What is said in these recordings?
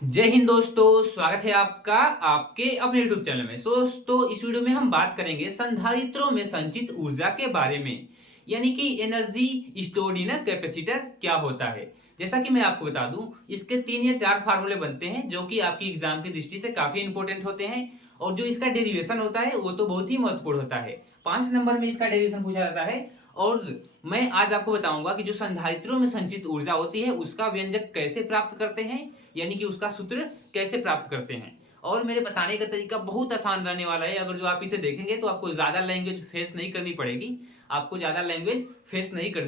जय हिंद दोस्तों, स्वागत है आपका आपके अपने YouTube चैनल में। दोस्तों, इस वीडियो में हम बात करेंगे संधारित्रों में संचित ऊर्जा के बारे में, यानी कि एनर्जी स्टोर्ड इन कैपेसिटर क्या होता है। जैसा कि मैं आपको बता दूं, इसके 3 या 4 फार्मूले बनते हैं जो कि आपकी एग्जाम की दृष्टि से काफी इंपॉर्टेंट होते हैं। और जो इसका डेरिवेशन होता है वो तो बहुत ही महत्वपूर्ण होता है। 5 नंबर में इसका डेरिवेशन पूछा जाता है। और मैं आज आपको बताऊंगा कि जो संधारित्रों में संचित ऊर्जा होती है उसका व्यंजक कैसे प्राप्त करते हैं, यानी कि उसका सूत्र कैसे प्राप्त करते हैं। और मेरे बताने का तरीका बहुत आसान रहने वाला है। अगर जो आप इसे देखेंगे तो आपको ज्यादा लैंग्वेज फेस नहीं करनी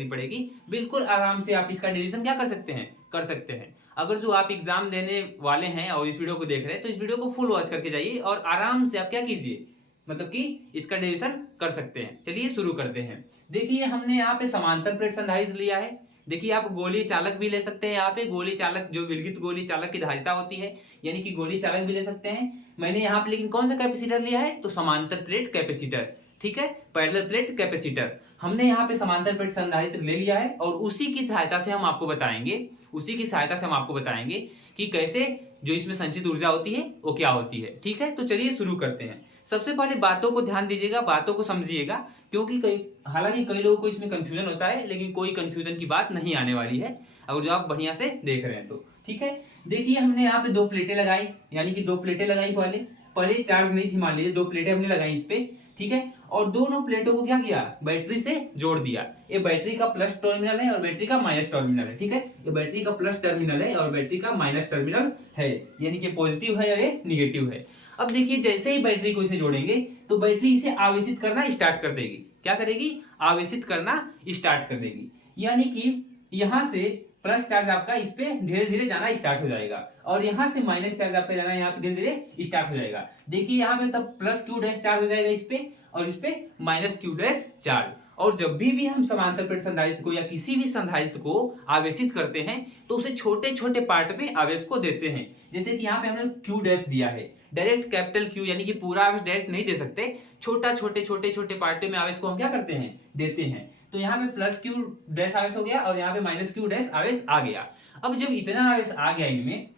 पड़ेगी, बिल्कुल आराम से आप इसका डिवीजन क्या कर सकते हैं। अगर जो आप एग्जाम देने वाले हैं और इस वीडियो को देख रहे हैं तो इस वीडियो को फुल वॉच करके जाइए और आराम से आप क्या कीजिए, मतलब कि इसका डिवीजन कर सकते हैं। चलिए शुरू करते हैं। देखिए, हमने यहाँ पे समांतर प्लेट संधारित्र लिया है। देखिए, आप गोली चालक भी ले सकते हैं। यहाँ पे गोली चालक, जो विलगित गोली चालक की धारिता होती है, यानी कि गोली चालक भी ले सकते हैं। मैंने यहाँ पे लेकिन कौन सा कैपेसिटर लिया है, तो समांतर प्लेट कैपेसिटर। ठीक है, पैरेलल प्लेट कैपेसिटर। हमने यहाँ पे समांतर प्लेट संधारित्र ले लिया है और उसी की सहायता से हम आपको बताएंगे कि कैसे जो इसमें संचित ऊर्जा होती है वो क्या होती है। ठीक है, तो चलिए शुरू करते हैं। सबसे पहले बातों को ध्यान दीजिएगा, बातों को समझिएगा, क्योंकि हालांकि कई लोगों को इसमें कंफ्यूजन होता है, लेकिन कोई कंफ्यूजन की बात नहीं आने वाली है अगर जो आप बढ़िया से देख रहे हैं तो। ठीक है, देखिए हमने यहाँ पे 2 प्लेटें लगाई, यानी कि 2 प्लेटें लगाई। पहले पहले चार्ज नहीं थी, मान लीजिए 2 प्लेटें हमने लगाई इस पे। ठीक है, और दोनों प्लेटों को क्या किया, बैटरी से जोड़ दिया। ये बैटरी का प्लस टर्मिनल है और बैटरी का माइनस टर्मिनल है। ठीक है, ये बैटरी का प्लस टर्मिनल है और बैटरी का माइनस टर्मिनल है, यानी कि पॉजिटिव है और ये निगेटिव है। अब देखिए, जैसे ही बैटरी को इसे जोड़ेंगे तो बैटरी इसे आवेशित करना स्टार्ट कर देगी। क्या करेगी, आवेशित करना स्टार्ट कर देगी, यानी कि यहां से प्लस चार्ज आपका इस पे धीरे धीरे जाना स्टार्ट हो जाएगा और यहां से माइनस चार्ज आपका जाना यहाँ पे धीरे धीरे स्टार्ट हो जाएगा। देखिए यहाँ पे तब प्लस क्यू डैश चार्ज हो जाएगा इस पे, और इस पे माइनस क्यू डैश चार्ज। और जब भी हम समांतर प्लेट संधारित्र को या किसी भी संधारित्र को आवेशित करते हैं तो उसे छोटे छोटे पार्ट में आवेश को देते हैं। जैसे कि यहाँ पे हमने क्यू डैश दिया है, डायरेक्ट कैपिटल क्यू, यानी कि पूरा आवेश डायरेक्ट नहीं दे सकते, छोटा छोटे छोटे छोटे पार्ट में आवेश को हम क्या करते हैं, देते हैं। तो यहाँ पे प्लस क्यू डैश आवेश हो गया और यहाँ पे माइनस क्यू डैश आवेश आ गया। अब जब इतना आवेश आ गया,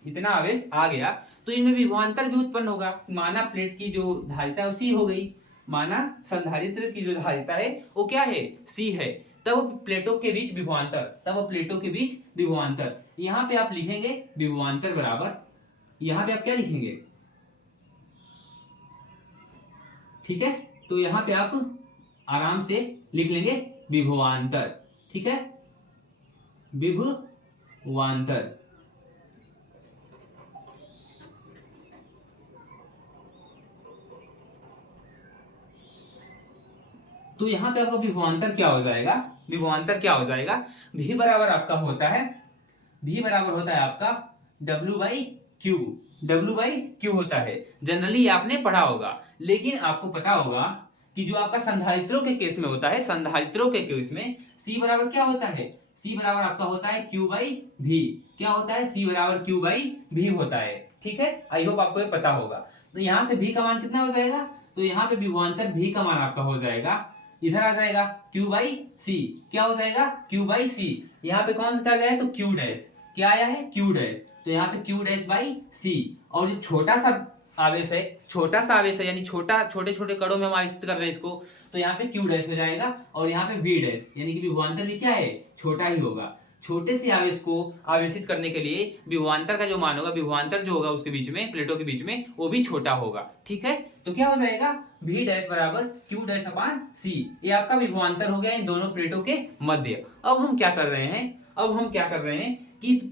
इतना आवेश आ गया तो इनमें विभवांतर भी उत्पन्न होगा। माना प्लेट की जो धारिता है वो सी हो गई, माना संधारित्र की जो धारिता है वो क्या है, सी है। तब प्लेटों के बीच विभवांतर, यहाँ पे आप लिखेंगे विभवांतर बराबर, यहाँ पे आप क्या लिखेंगे, ठीक है, तो यहाँ पे आप आराम से लिख लेंगे विभवांतर। ठीक है, विभवांतर। तो यहां पे आपका विभवांतर क्या हो जाएगा, V बराबर होता है आपका W बाई क्यू होता है। जनरली आपने पढ़ा होगा, लेकिन आपको पता होगा कि जो आपका संधारित्रों के केस में होता है, C बराबर क्या होता है, C बराबर आपका होता है Q बाई V। क्या होता है, C बराबर Q बाई V होता है। ठीक है, आई होप आपको ये पता होगा। तो यहां से V का मान कितना हो जाएगा, तो यहाँ पे विभवांतर V का मान आपका हो जाएगा, इधर आ जाएगा Q बाई C। क्या हो जाएगा, Q बाई C। यहाँ पे कौन सा चार्ज आया, तो Q डैश। क्या आया है, Q डैश, तो यहाँ पे Q डैश बाई C। और जो छोटा सा आवेश है, यानी छोटे छोटे कणों में हम आवेशित कर रहे हैं इसको, तो यहाँ पे Q डैश हो जाएगा और यहाँ पे V डैश, यानी कि विभवांतर भी क्या है, छोटा ही होगा। छोटे से आवेश को आवेशित करने के लिए विभवांतर का जो मान होगा, विभवांतर जो होगा उसके बीच में, प्लेटों के बीच में, वो भी छोटा होगा। ठीक है, तो क्या हो जाएगा, V डैश बराबर Q डैश अपान C। ये आपका विभवांतर हो गया इन दोनों प्लेटों के मध्य। अब हम क्या कर रहे हैं कि इस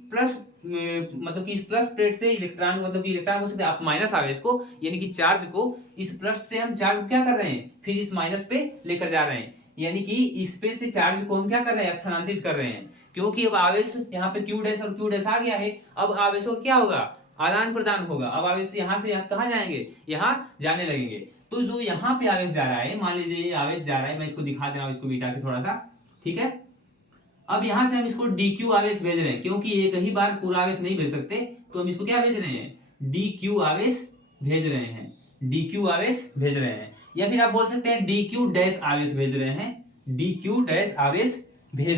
प्लस प्लेट से इलेक्ट्रॉन, मतलब कि इलेक्ट्रॉन को से आप माइनस आवेश को, यानी कि चार्ज को, इस प्लस से हम चार्ज को क्या कर रहे हैं, फिर इस माइनस पे लेकर जा रहे हैं, यानी कि इस पे से चार्ज को हम क्या कर रहे हैं, स्थानांतरित कर रहे हैं। क्योंकि अब आवेश यहाँ पे Q डैश और Q डैश आ गया है, अब आवेशों क्या होगा, आदान प्रदान होगा। अब आवेश यहाँ से यहाँ कहाँ जाएंगे, यहाँ जाने लगेंगे। तो जो यहाँ पे आवेश जा रहा है, मान लीजिए ये आवेश जा रहा है, मैं इसको दिखा दे रहा हूँ, इसको मिटा के थोड़ा सा। ठीक है, अब यहां से हम इसको DQ आवेश भेज रहे हैं, क्योंकि एक ही बार पूरा आवेश नहीं भेज सकते, तो हम इसको क्या भेज रहे हैं, DQ आवेश भेज रहे हैं। या फिर आप बोल सकते हैं DQ डैश आवेश भेज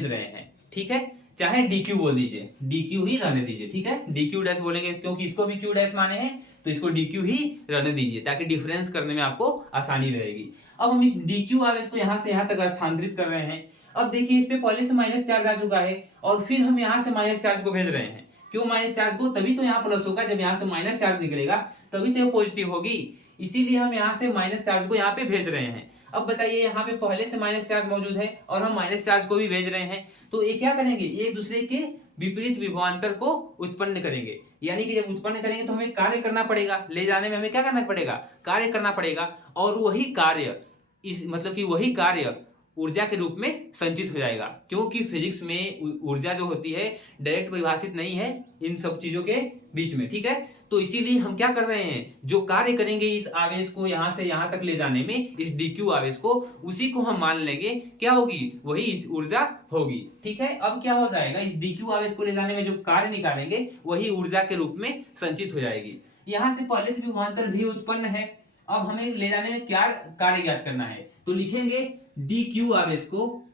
रहे हैं। ठीक है, चाहे डी क्यू बोल दीजिए, डी क्यू ही रहने दीजिए, ठीक है। डी क्यू डैश बोलेंगे क्योंकि इसको भी क्यू डैश माने हैं, तो इसको डी क्यू ही रहने दीजिए ताकि डिफरेंस करने में आपको आसानी रहेगी। अब हम इस डी क्यू आवेश को यहाँ से यहाँ तक स्थानांतरित कर रहे हैं। अब देखिए इस पे पहले से माइनस चार्ज आ चुका है और फिर हम यहाँ से माइनस चार्ज को भेज रहे हैं। क्यों माइनस चार्ज को? तभी तो यहाँ प्लस होगा, जब यहाँ से माइनस चार्ज निकलेगा तभी तो पॉजिटिव होगी, इसीलिए हम यहाँ से माइनस चार्ज को यहाँ पे भेज रहे हैं। अब बताइए यहाँ पे पहले से माइनस चार्ज मौजूद है और हम माइनस चार्ज को भी भेज रहे हैं, तो ये क्या करेंगे, एक दूसरे के विपरीत विभवांतर को उत्पन्न करेंगे। यानी कि जब उत्पन्न करेंगे तो हमें कार्य करना पड़ेगा, ले जाने में हमें क्या करना पड़ेगा, कार्य करना पड़ेगा। और वही कार्य मतलब कि वही कार्य ऊर्जा के रूप में संचित हो जाएगा, क्योंकि फिजिक्स में ऊर्जा जो होती है डायरेक्ट परिभाषित नहीं है इन सब चीजों के बीच में, ठीक है। तो इसीलिए हम क्या कर रहे हैं, जो कार्य करेंगे इस आवेश को यहां से यहां तक ले जाने में, इस dq आवेश को, उसी को हम मान लेंगे क्या होगी, वही इस ऊर्जा होगी, ठीक है। अब क्या हो जाएगा, इस dq आवेश को ले जाने में जो कार्य निकालेंगे वही ऊर्जा के रूप में संचित हो जाएगी। यहां से पहले से विभवांतर भी उत्पन्न है। अब हमें ले जाने में क्या कार्य ज्ञात करना है, तो लिखेंगे dq आवेश को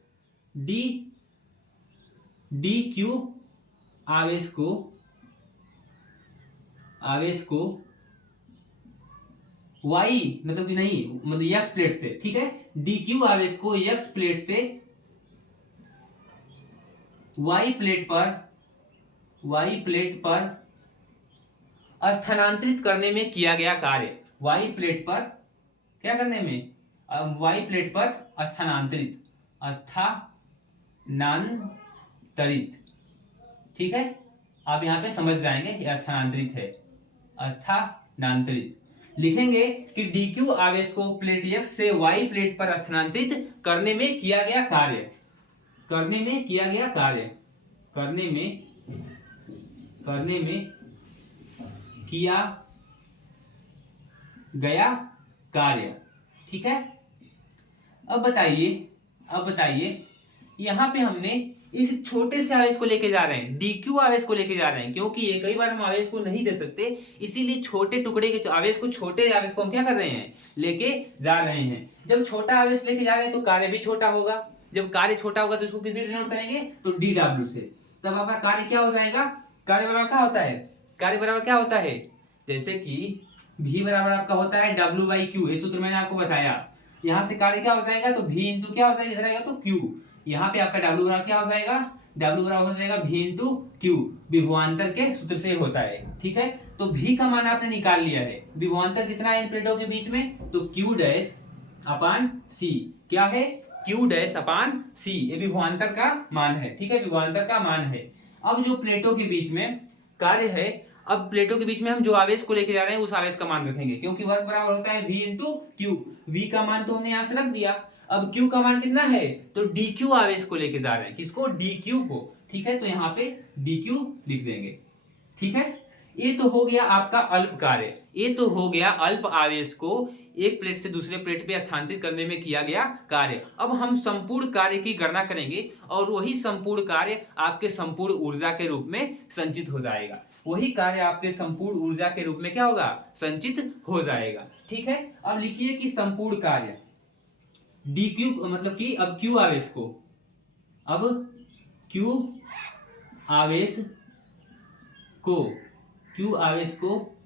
dq आवेश को y मतलब कि नहीं, मतलब x प्लेट से, ठीक है। dq आवेश को x प्लेट से y प्लेट पर स्थानांतरित करने में किया गया कार्य। y प्लेट पर क्या करने में, y प्लेट पर स्थानांतरित, ठीक है। आप यहां पे समझ जाएंगे ये स्थानांतरित है, स्थानांतरित। लिखेंगे कि dq आवेश को प्लेट x से y प्लेट पर स्थानांतरित करने में किया गया कार्य, करने में किया गया कार्य, ठीक है। अब बताइए यहां पे हमने इस छोटे से आवेश को लेके जा रहे हैं, dq आवेश को लेके जा रहे हैं, क्योंकि ये कई बार हम आवेश को नहीं दे सकते, इसीलिए छोटे टुकड़े के आवेश को, छोटे आवेश को हम क्या कर रहे हैं, लेके जा रहे हैं। जब छोटा आवेश लेके जा रहे हैं तो कार्य भी छोटा होगा, जब कार्य छोटा होगा तो इसको किससे डिनोट करेंगे, तो dw से। तब आपका कार्य क्या हो जाएगा, कार्य बराबर क्या होता है, कार्य बराबर क्या होता है, जैसे कि v बराबर आपका होता है w/q, ये सूत्र मैंने आपको बताया। यहां से कार्य क्या हो जाएगा, तो v इंटू क्या हो जाएगा, इधर आएगा तो q, यहाँ पे आपका W बराबर क्या हो जाएगा, W बराबर हो जाएगा V इंटू क्यू, विभवांतर के सूत्र से होता है, ठीक है। तो V का मान आपने निकाल लिया है, विभवांतर कितना है इन प्लेटों के बीच में, तो Q डैश अपान C, क्या है, Q डैश अपान C, ये विभवांतर का मान है, ठीक है, विभवांतर का मान है। अब जो प्लेटों के बीच में कार्य है, अब प्लेटों के बीच में हम जो आवेश को लेके जा रहे हैं उस आवेश का मान रखेंगे, क्योंकि वर्क बराबर होता है V इंटू क्यू, V का मान तो हमने यहाँ से रख दिया। अब Q का मान कितना है, तो dq आवेश को लेके जा रहे हैं, किसको, dq को, ठीक है। तो यहाँ पे dq लिख देंगे, ठीक है। ये तो हो गया आपका अल्प कार्य, ये तो हो गया अल्प आवेश को एक प्लेट से दूसरे प्लेट पे स्थानांतरित करने में किया गया कार्य। अब हम संपूर्ण कार्य की गणना करेंगे और वही संपूर्ण कार्य आपके संपूर्ण ऊर्जा के रूप में संचित हो जाएगा, वही कार्य आपके संपूर्ण ऊर्जा के रूप में क्या होगा, संचित हो जाएगा, ठीक है। अब लिखिए कि संपूर्ण कार्य dq मतलब कि अब q आवेश को, अब q आवेश को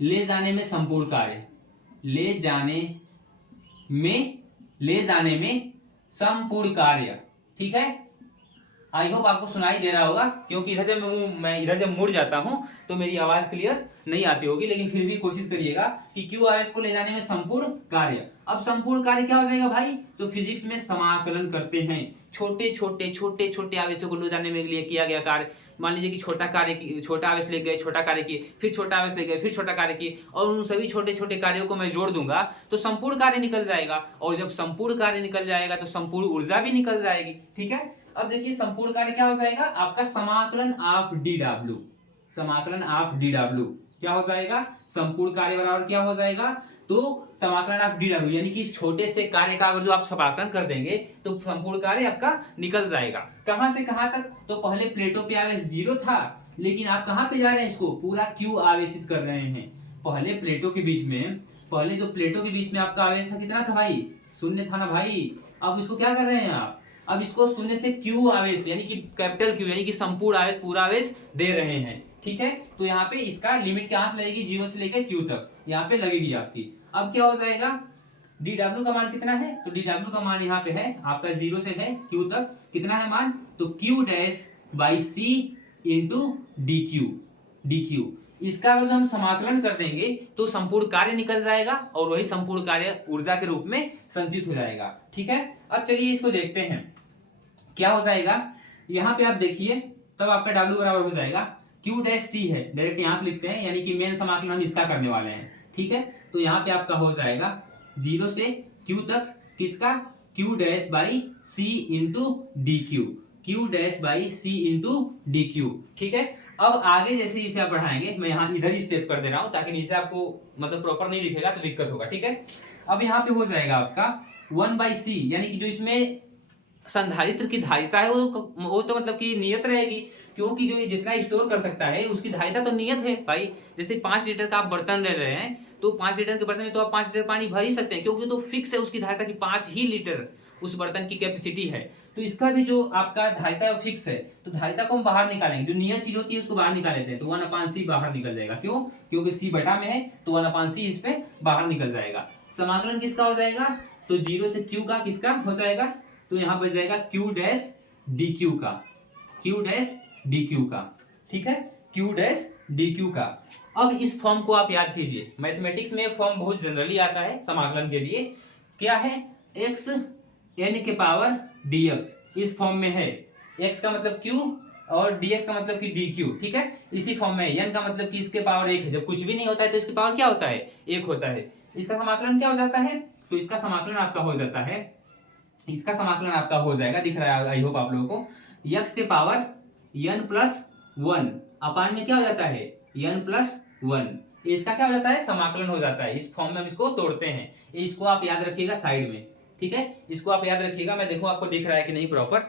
ले जाने में संपूर्ण कार्य, ले जाने में संपूर्ण कार्य, ठीक है। आई होप आपको सुनाई दे रहा होगा, क्योंकि इधर जब मैं इधर जब मुड़ जाता हूं तो मेरी आवाज क्लियर नहीं आती होगी, लेकिन फिर भी कोशिश करिएगा कि क्यू आवेश को ले जाने में संपूर्ण कार्य। अब संपूर्ण कार्य क्या हो जाएगा भाई, तो फिजिक्स में समाकलन करते हैं, छोटे छोटे आवेशों को ले जाने में लिए किया गया कार्य। मान लीजिए कि छोटा आवेश ले गए, छोटा कार्य किए, फिर छोटा आवेश ले गए, फिर छोटा कार्य किए, और उन सभी छोटे छोटे कार्यों को मैं जोड़ दूंगा तो संपूर्ण कार्य निकल जाएगा, और जब संपूर्ण कार्य निकल जाएगा तो संपूर्ण ऊर्जा भी निकल जाएगी, ठीक है। अब देखिए संपूर्ण कार्य क्या हो जाएगा, आपका समाकलन ऑफ dw, समाकलन ऑफ dw क्या हो जाएगा, संपूर्ण कार्य बराबर क्या हो जाएगा, तो समाकलन ऑफ dw, यानी कि इस छोटे से कार्य का अगर जो आप समाकलन कर देंगे तो संपूर्ण कार्य आपका निकल जाएगा। कहां से कहां तक, तो पहले प्लेटों पे आवेश 0 था, लेकिन आप कहां पे जा रहे हैं, इसको पूरा q आवेशित कर रहे हैं। पहले प्लेटों के बीच में, पहले जो प्लेटों के बीच में आपका आवेश था कितना था भाई, 0 था ना भाई। अब इसको क्या कर रहे हैं अब इसको शून्य से क्यू आवेश यानी कि कैपिटल क्यू यानी कि संपूर्ण आवेश, पूरा आवेश दे रहे हैं, ठीक है। तो यहाँ पे इसका लिमिट कहां से लगेगी, 0 से लेकर क्यू तक यहाँ पे लगेगी आपकी। अब क्या हो जाएगा, dw का मान कितना है, तो dw का मान यहाँ पे है आपका 0 से है q तक, कितना है मान, तो q dash by c into dq। इसका अगर हम समाकलन कर देंगे तो संपूर्ण कार्य निकल जाएगा और वही संपूर्ण कार्य ऊर्जा के रूप में संचित हो जाएगा, ठीक है। अब चलिए इसको देखते हैं क्या हो जाएगा। यहाँ पे आप देखिए तब आपका W बराबर हो जाएगा q डैश c है, डायरेक्ट यहां से लिखते हैं, यानी कि मेन समाकलन हम इसका करने वाले हैं, ठीक है। तो यहाँ पे आपका हो जाएगा 0 से q तक किसका, q dash by c into dq, q dash by c into dq, ठीक है। अब आगे जैसे इसे आप बढ़ाएंगे, मैं यहाँ इधर ही स्टेप कर दे रहा हूं ताकि नीचे आपको मतलब प्रॉपर नहीं दिखेगा तो दिक्कत होगा, ठीक है। अब यहाँ पे हो जाएगा आपका 1/c, यानी कि जो इसमें संधारित्र की धारिता है वो तो मतलब कि नियत रहेगी, क्योंकि जो ये जितना स्टोर कर सकता है उसकी धारिता तो नियत है भाई। जैसे 5 लीटर का आप बर्तन ले रहे हैं तो 5 लीटर के बर्तन में तो आप 5 लीटर पानी भर ही सकते हैं, क्योंकि तो फिक्स है उसकी धारिता की 5 ही लीटर उस बर्तन की कैपेसिटी है। तो इसका भी जो आपका धारिता है फिक्स है, तो धारिता को हम बाहर निकालेंगे, जो नियत चीज होती है उसको बाहर निकाल लेते हैं, तो 1/c बाहर निकल जाएगा। क्यों, क्योंकि c बटा में है तो 1/c इस पे बाहर निकल जाएगा। समाकलन किसका हो जाएगा, तो 0 से q का किसका हो जाएगा, तो यहाँ बच जाएगा q डैश dq का, q डैश dq का, ठीक है, q डैश dq का। अब इस फॉर्म को आप याद कीजिए, मैथमेटिक्स में फॉर्म बहुत जनरली आता है समाकलन के लिए, क्या है, x n के पावर dx, इस फॉर्म में है, x का मतलब q और dx का मतलब कि dq, ठीक है, इसी फॉर्म में है। n का मतलब कि इसके पावर 1 है, जब कुछ भी नहीं होता है तो इसके पावर क्या होता है, 1 होता है। इसका समाकलन क्या हो जाता है, तो इसका समाकलन आपका हो जाता है, इसका समाकलन आपका हो जाएगा, दिख रहा है आई होप आप लोगों को, x के पावर n प्लस 1 अपान में क्या हो जाता है, n प्लस 1, इसका क्या हो जाता है, समाकलन हो जाता है। इस फॉर्म में हम इसको तोड़ते हैं, इसको आप याद रखिएगा साइड में, ठीक है, इसको आप याद रखिएगा। मैं देखूं आपको दिख रहा है कि नहीं प्रॉपर,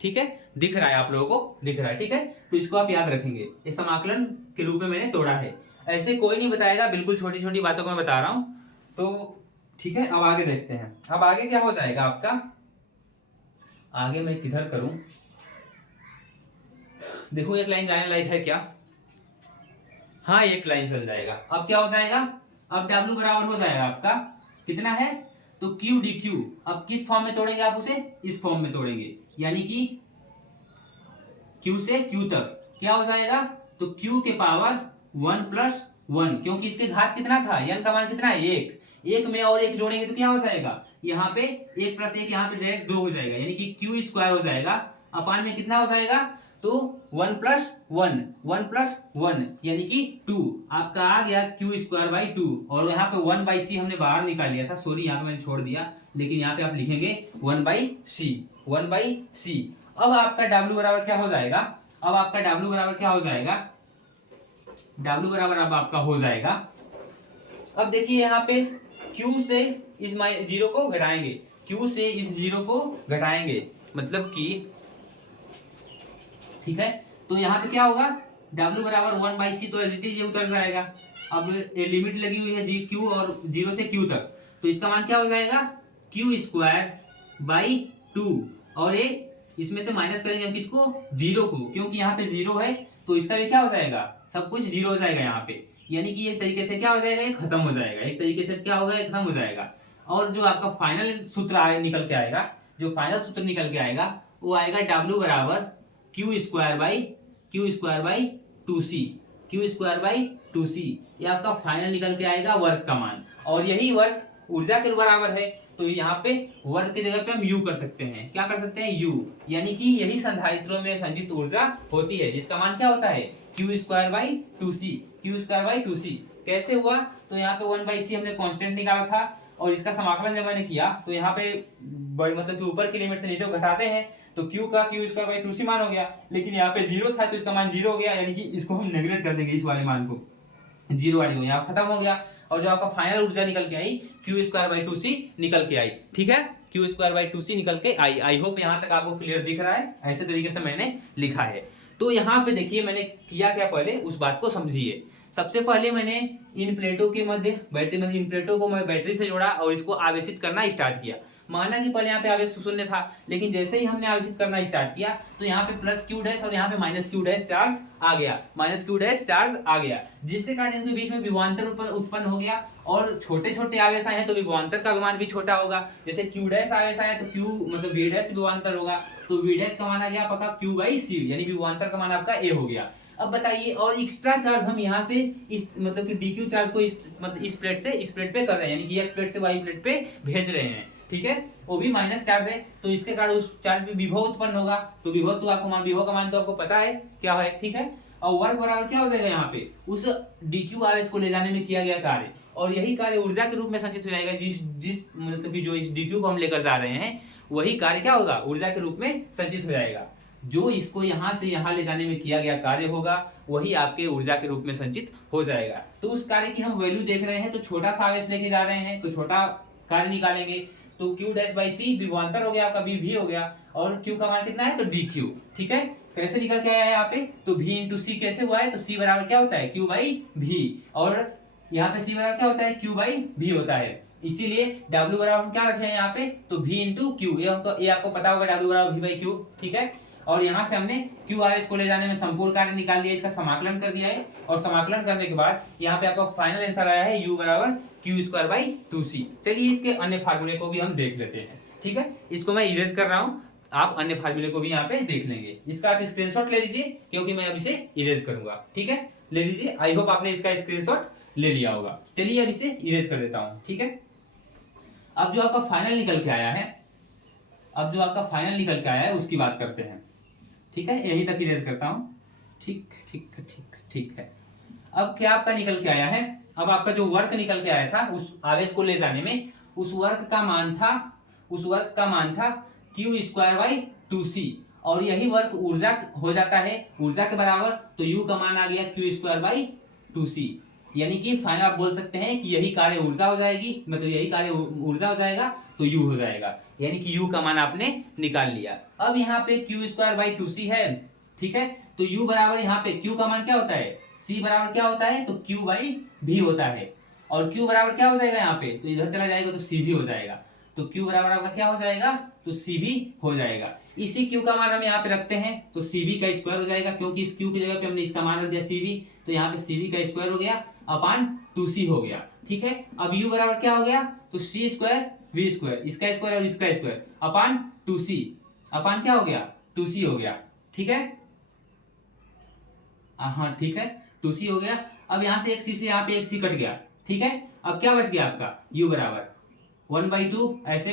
ठीक है, दिख रहा है आप लोगों को, दिख रहा है, ठीक है। तो इसको आप याद रखेंगे, इस समाकलन के रूप में मैंने तोड़ा है, ऐसे कोई नहीं बताएगा, बिल्कुल छोटी छोटी बातों को मैं बता रहा हूं, तो ठीक है। अब आगे देखते हैं, अब आगे क्या हो जाएगा आपका, आगे मैं किधर करूं, देखो एक लाइन जाने लायक है क्या, हाँ एक लाइन चल जाएगा। अब क्या हो जाएगा, अब W बराबर हो जाएगा आपका कितना है, तो Q dQ। अब किस फॉर्म में तोड़ेंगे आप उसे, इस फॉर्म में तोड़ेंगे, यानी कि Q से Q तक क्या हो जाएगा, तो Q के पावर 1 प्लस 1, क्योंकि इसके घात कितना था, n का मान कितना है 1, 1 में और 1 जोड़ेंगे तो क्या हो जाएगा, यहाँ पे 1 प्लस 1 यहाँ पे डायरेक्ट 2 हो जाएगा, यानी कि Q स्क्वायर हो जाएगा, अपान में कितना हो जाएगा, तो 1 प्लस 1, 1 प्लस 1 यानी कि 2 आपका आ गया Q स्क्वायर बाई 2, और यहाँ पे 1/c हमने बाहर निकाल लिया था, सॉरी यहाँ पे मैंने छोड़ दिया, लेकिन यहाँ पे आप लिखेंगे 1/c, 1/c। अब आपका W बराबर क्या हो जाएगा, अब आपका W बराबर क्या हो जाएगा, W बराबर अब आपका हो जाएगा, अब देखिए यहाँ पे Q से इस 0 को घटाएंगे, Q से इस 0 को घटाएंगे, मतलब कि ठीक है, तो यहाँ पे क्या होगा, W बराबर 1/c, तो एज इट इज ये उतर जाएगा। अब लिमिट लगी हुई है जी Q और 0 से Q तक, तो इसका मान क्या हो जाएगा, Q स्क्वायर बाई 2, और ये इसमें से माइनस करेंगे हम किसको, 0 को, क्योंकि यहाँ पे 0 है तो इसका भी क्या हो जाएगा, सब कुछ 0 हो जाएगा यहाँ पे, यानी कि एक तरीके से क्या हो जाएगा, ये खत्म हो जाएगा, एक तरीके से क्या होगा, खत्म हो जाएगा। और जो आपका फाइनल सूत्र निकल के आएगा, जो फाइनल सूत्र निकल के आएगा वो आएगा W बराबर Q square by 2c, Q square by 2c, ये आपका फाइनल निकल के आएगा वर्क का मान, और यही वर्क ऊर्जा के बराबर है, तो यहाँ पे वर्क की जगह पे हम U कर सकते हैं, क्या कर सकते हैं, U, यानी कि यही संधारित्रों में संचित ऊर्जा होती है, जिसका मान क्या होता है, Q square by 2c, Q square by 2c। कैसे हुआ, तो यहाँ पे 1/c हमने कांस्टेंट निकाला था, और इसका समाकलन जब मैंने किया तो यहाँ पे मतलब कि ऊपर की लिमिट से नीचे घटाते हैं, तो Q का Q स्क्वायर बाई 2c मान हो गया, लेकिन यहाँ पे 0 था तो इसका मान 0 हो गया, यानी कि इसको हम नेगलेक्ट कर देंगे, इस वाले मान को, 0 वाले को, यहाँ खत्म हो गया, और जो आपका फाइनल ऊर्जा निकल के आई Q स्क्वायर बाई 2c निकल के आई, ठीक है, Q स्क्वायर बाई 2c निकल के आई। आई होप यहाँ तक आपको क्लियर दिख रहा है, ऐसे तरीके से मैंने लिखा है। तो यहाँ पे देखिए मैंने किया क्या, पहले उस बात को समझिए। सबसे पहले मैंने इन प्लेटों के मध्य बैटरी, इन प्लेटों को मैं बैटरी से जोड़ा और इसको आवेशित करना स्टार्ट किया। माना कि पहले यहाँ पे आवेश शून्य था, लेकिन जैसे ही हमने आवेशित करना स्टार्ट किया तो यहाँ पे प्लस क्यू डैश और यहाँ पे माइनस क्यू डैश चार्ज आ गया, माइनस क्यू डैश चार्ज आ गया, जिसके कारण इनके बीच में विभवांतर उत्पन्न हो गया। और छोटे छोटे आवेश आए हैं तो विभवांतर का विमान भी छोटा होगा। जैसे क्यू डैश आवेश आया तो क्यू मतलब वी डैश विभवांतर होगा, तो वी डैश का मान आ गया आपका क्यू बाई सी, यानी विभवांतर का मान आपका ए हो गया। अब बताइए, और एक्स्ट्रा चार्ज हम यहाँ से इस मतलब कि डीक्यू चार्ज को इस प्लेट से इस प्लेट पे कर रहे हैं, यानी कि एक्स प्लेट से वाई प्लेट पे भेज रहे हैं, ठीक है, वो भी माइनस चार्ज है, तो इसके कारण उस चार्ज पे विभव उत्पन्न होगा। तो विभव तो आपको मान, विभव का मान तो आपको पता है क्या है, ठीक है। और वर्क बराबर क्या हो जाएगा यहाँ पे, उस डीक्यू आवेश को ले जाने में किया गया कार्य, और यही कार्य ऊर्जा के रूप में संचित हो जाएगा। जिस मतलब कि जो इस डीक्यू को हम लेकर जा रहे हैं वही कार्य क्या होगा, ऊर्जा के रूप में संचित हो जाएगा। जो इसको यहाँ से यहाँ ले जाने में किया गया कार्य होगा वही आपके ऊर्जा के रूप में संचित हो जाएगा। तो उस कार्य की हम वैल्यू देख रहे हैं, तो छोटा सा आवेश लेके जा रहे हैं तो छोटा कार्य निकालेंगे, तो क्यू डैश बाई सी विभवांतर हो गया आपका, बी भी हो गया, और क्यू का मान कितना है तो डी क्यू, ठीक है। कैसे निकल के आया है यहाँ पे, तो v इंटू सी कैसे हुआ है, तो सी बराबर क्या होता है क्यू बाई भी, और यहाँ पे सी बराबर क्या होता है क्यू बाई भी होता है। इसीलिए W बराबर हम क्या रखे हैं यहाँ पे, तो v इंटू क्यू, ये आपको पता होगा W बराबर v बाई क्यू, ठीक है। और यहाँ से हमने क्यू आवेश को ले जाने में संपूर्ण कार्य निकाल दिया, इसका समाकलन कर दिया है, और समाकलन करने के बाद यहाँ पे आपका फाइनल आंसर आया है u बराबर क्यू स्क्वायर बाई 2c। चलिए इसके अन्य फार्मूले को भी हम देख लेते हैं, ठीक है। इसको मैं इरेज कर रहा हूँ, आप अन्य फार्मूले को भी यहाँ पे देख लेंगे। इसका आप स्क्रीनशॉट ले लीजिए क्योंकि मैं अब इसे इरेज करूंगा, ठीक है, ले लीजिए। आई होप आपने इसका स्क्रीनशॉट ले लिया होगा। चलिए अब इसे इरेज कर देता हूँ, ठीक है। अब जो आपका फाइनल निकल के आया है, अब जो आपका फाइनल निकल के आया है उसकी बात करते हैं, ठीक है। यही तक इरेज करता हूँ, ठीक ठीक ठीक ठीक है। अब क्या आपका निकल के आया है, अब आपका जो वर्क निकल के आया था उस आवेश को ले जाने में, उस वर्क का मान था क्यू स्क्वायर बाई 2c, और यही वर्क ऊर्जा हो जाता है ऊर्जा के बराबर, तो u का मान आ गया क्यू स्क्वायर बाई 2c, यानी कि फाइनल आप बोल सकते हैं कि यही कार्य ऊर्जा हो जाएगी, मतलब यही कार्य ऊर्जा हो जाएगा तो u हो जाएगा, यानी कि u का मान आपने निकाल लिया। अब यहाँ पे क्यू स्क्वायर बाई 2c है, ठीक है, तो u बराबर यहाँ पे q का मान क्या होता है, c बराबर क्या होता है, तो q बाई v होता है, और q बराबर क्या हो जाएगा यहाँ पे, तो इधर चला जाएगा तो c भी हो जाएगा, तो q बराबर आपका क्या हो जाएगा, तो c भी हो जाएगा। इसी q का मान हम यहाँ पे रखते हैं तो cv का स्क्वायर हो जाएगा, क्योंकि इस q की जगह पे हमने इसका मान रख दिया cv, तो यहाँ पे cv का स्क्वायर हो गया अपान 2c हो गया, ठीक है। अब u बराबर क्या हो गया, तो c स्क्वायर v स्क्वायर, इसका स्क्वायर और इसका स्क्वायर अपान 2c, अपान क्या हो गया 2c हो गया, ठीक है, हाँ ठीक है 2c हो गया। अब यहाँ से एक c से यहाँ पे एक c कट गया, ठीक है। अब क्या बच गया आपका u बराबर 1/2 ऐसे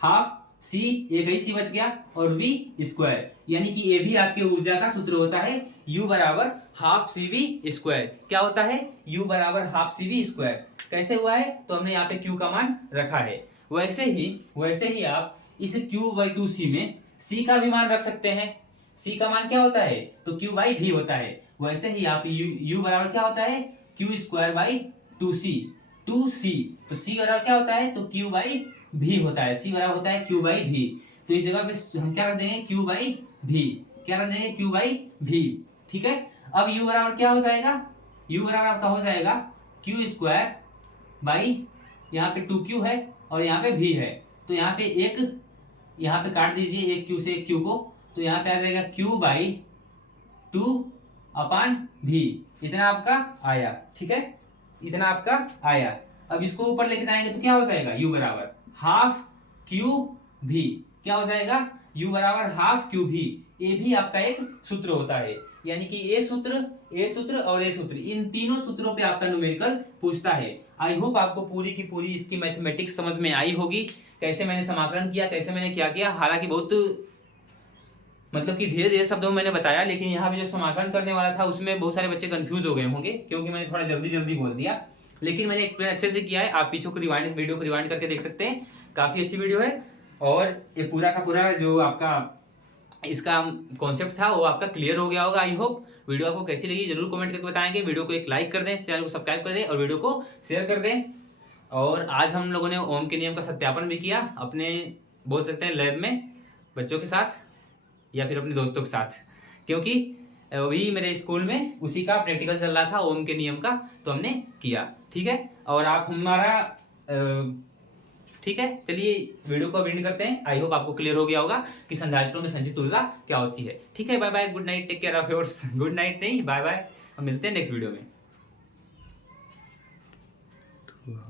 हाफ c, एक ही c बच गया, और v स्क्वायर, यानी कि ये भी आपके ऊर्जा का सूत्र होता है u बराबर हाफ cv स्क्वायर। क्या होता है, u बराबर हाफ cv स्क्वायर। कैसे हुआ है, तो हमने यहाँ पे q का मान रखा है, वैसे ही आप इस q/2c में c का भी मान रख सकते हैं। c का मान क्या होता है, तो q बाई v होता है, वैसे ही आप u बराबर क्या होता है q स्क्वायर बाई 2c, तो c बराबर क्या होता है, तो q बाई v होता है, c बराबर होता है q बाई v, तो इस जगह पे हम क्या रख देंगे q बाई v, क्या रख देंगे q बाई v, ठीक है। अब u बराबर क्या हो जाएगा, u बराबर आपका हो जाएगा q स्क्वायर बाई, यहाँ पे 2q है और यहाँ पे v है, तो यहाँ पे एक, यहाँ पे काट दीजिए एक q से एक q को, तो यहाँ पे आ जाएगा q बाई 2 अपान v, इतना आपका आया, ठीक है, इतना आपका आया। अब इसको ऊपर लेके जाएंगे तो क्या हो जाएगा, u बराबर हाफ क्यू भी, क्या हो जाएगा u बराबर हाफ क्यू भी, ये भी आपका एक सूत्र होता है, यानी कि ए सूत्र और ए सूत्र, इन तीनों सूत्रों पे आपका न्यूमेरिकल पूछता है। आई होप आपको पूरी की पूरी इसकी मैथमेटिक्स समझ में आई होगी, कैसे मैंने समाकलन किया, कैसे मैंने क्या किया। हालांकि बहुत मतलब कि धीरे धीरे शब्दों में मैंने बताया, लेकिन यहाँ पे जो समाकलन करने वाला था उसमें बहुत सारे बच्चे कंफ्यूज हो गए होंगे क्योंकि मैंने थोड़ा जल्दी बोल दिया, लेकिन मैंने एक्सप्लेन अच्छे से किया है। आप पीछे को वीडियो को रिवाइंड करके देख सकते हैं, काफी अच्छी वीडियो है, और ये पूरा का पूरा जो आपका इसका कॉन्सेप्ट था वो आपका क्लियर हो गया होगा। आई होप वीडियो आपको कैसी लगी जरूर कमेंट करके बताएंगे। वीडियो को एक लाइक कर दें, चैनल को सब्सक्राइब कर दें और वीडियो को शेयर कर दें। और आज हम लोगों ने ओम के नियम का सत्यापन भी किया अपने, बोल सकते हैं लैब में बच्चों के साथ या फिर अपने दोस्तों के साथ, क्योंकि अभी मेरे स्कूल में उसी का प्रैक्टिकल चल रहा था ओम के नियम का, तो हमने किया, ठीक है। और आप हमारा ठीक है, चलिए वीडियो को एंड करते हैं। आई होप आपको क्लियर हो गया होगा कि संधारित्रों में संचित ऊर्जा क्या होती है। ठीक है, bye bye, good night, take care of yours. Good night नहीं, बाय बाय, हम मिलते हैं नेक्स्ट वीडियो में।